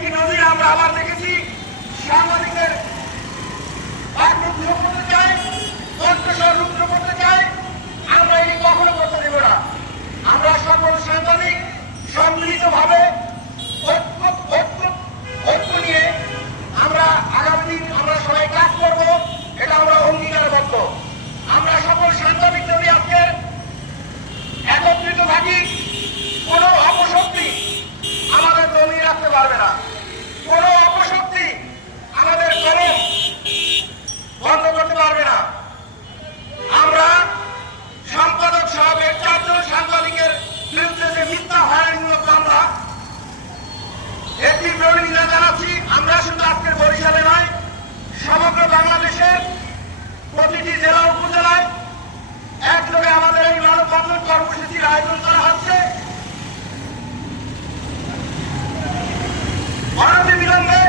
একটি নজির আমরা আবার দেখেছি। সাংবাদিকদের রুদ্ধ করতে চাই, কণ্ঠস্বর রুদ্ধ করতে চাই। আমরা এটি কখনো করতে দেব না। আমরা সকল সাংবাদিক সম্মিলিতভাবে ঐক্য নিয়ে আমরা আগামী দিন আমরা সবাই কাজ করব, এটা আমরা অঙ্গীকারবদ্ধ। আমরা সকল সাংবাদিক যদি আজকে একত্রিত থাকি, কোনো অপশক্তি আমাদের দমিয়ে রাখতে পারবে না। কোনো অপশক্তি আমাদের কলম বন্ধ করতে পারবে না। আমরা সম্পাদক সহ 4 জন সাংবাদিকের বিরুদ্ধে যে মিথ্যা হয়রানিমূলক মামলা, একটি প্রতিনিধি জানাচ্ছি। আমরা শুধু আজকের বরিশালে নয়, সমগ্র বাংলাদেশের প্রতিটি জেলা উপজেলায় একযোগে আমাদের এই মানববন্ধন কর্মসূচির আয়োজন করা হচ্ছে। অনতিবিলম্বে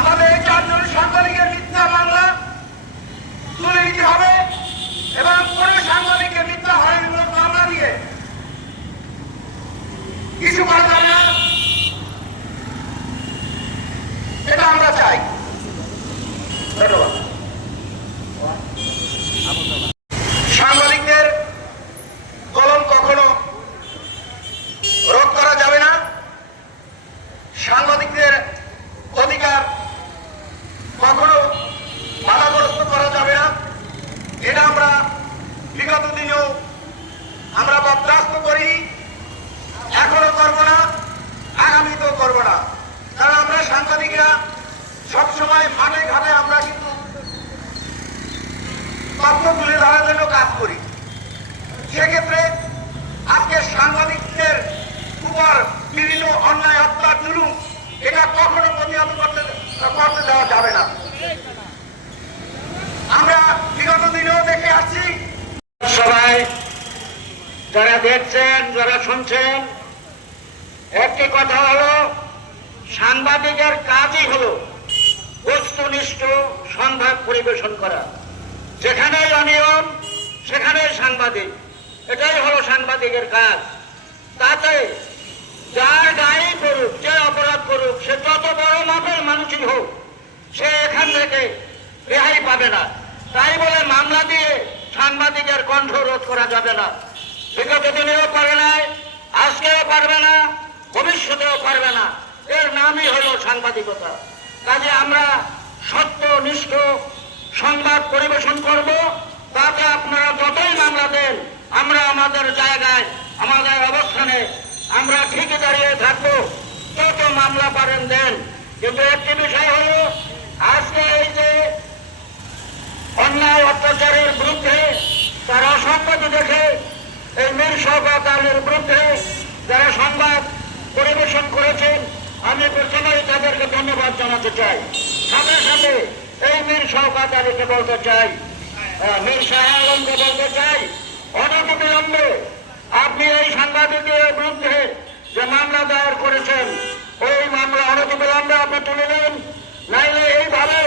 আমাদের এই 4 জন সাংবাদিকের মিথ্যা মামলা তুলে নিতে হবে এবং কোন সাংবাদিকের মিথ্যা হয়রানিমূলক মামলা দিয়ে কিছু করা যাবে না, এটা আমরা চাই। ধন্যবাদ। সাংবাদিকদের কলম কখনো রোধ করা যাবে না। সাংবাদিকদের অধিকার কখনো বাধাগ্রস্ত করা যাবে না। এটা আমরা বিগত দিনেও আমরা বরদাস্ত করি, এখনো করবো না, আগামীতেও করবো না। কারণ আমরা সাংবাদিকরা সবসময় মাঠে ঘাটে আমরা কিন্তু তথ্য তুলে ধরার জন্য কাজ করি। সেক্ষেত্রে আজকে সাংবাদিকদের উপর বিভিন্ন অন্যায় হত্যার জুলুম এটা কখনো প্রতিহত করতে দেওয়া যাবে না। আমরা বিগত দিনেও দেখে আসছি। সবাই যারা দেখছেন, যারা শুনছেন, একটি কথা হলো, সাংবাদিকের কাজই হলো বস্তুনিষ্ঠ সংবাদ পরিবেশন করা। যেখানেই অনিয়ম সেখানেই সাংবাদিক, এটাই হলো সাংবাদিকের কাজ। তাতে যার গায়ে করুক, যে অপরাধ করুক, সে যত বড় মাপের মানুষই হোক, সে এখান থেকে রেহাই পাবে না। তাই বলে মামলা দিয়ে সাংবাদিকের কণ্ঠ রোধ করা যাবে না। বিগত দিনেও পারে নাই, আজকেও পারবে না, ভবিষ্যতেও পারবে না। এর নামই হলো সাংবাদিকতা। কাজে আমরা সত্যনিষ্ঠ সংবাদ পরিবেশন করব। তাতে আপনারা যতই মামলা দেন, আমরা আমাদের জায়গায়, আমাদের অবস্থানে আমরা ঠিকই দাঁড়িয়ে থাকবো। যত মামলা পারেন দেন, কিন্তু একটি বিষয় হলো, আজকে এই যে অন্যায় অত্যাচারের বিরুদ্ধে তারা সংবাদ দেখে, এই মীর শওকত আলীর বিরুদ্ধে যারা সংবাদ পরিবেশন করেছেন, আমি প্রথমেই তাদেরকে ধন্যবাদ জানাতে চাই। সাথে সাথে এই মীর শওকত আলীকে বলতে চাই, মীর শাহ আলমকে বলতে চাই, অনতিবিলম্বে আপনি এই সাংবাদিকের বিরুদ্ধে যে মামলা দায়ের করেছেন, ওই মামলা অনতিবিলম্বে আপনি তুলে নেন। নাইলে এইভাবে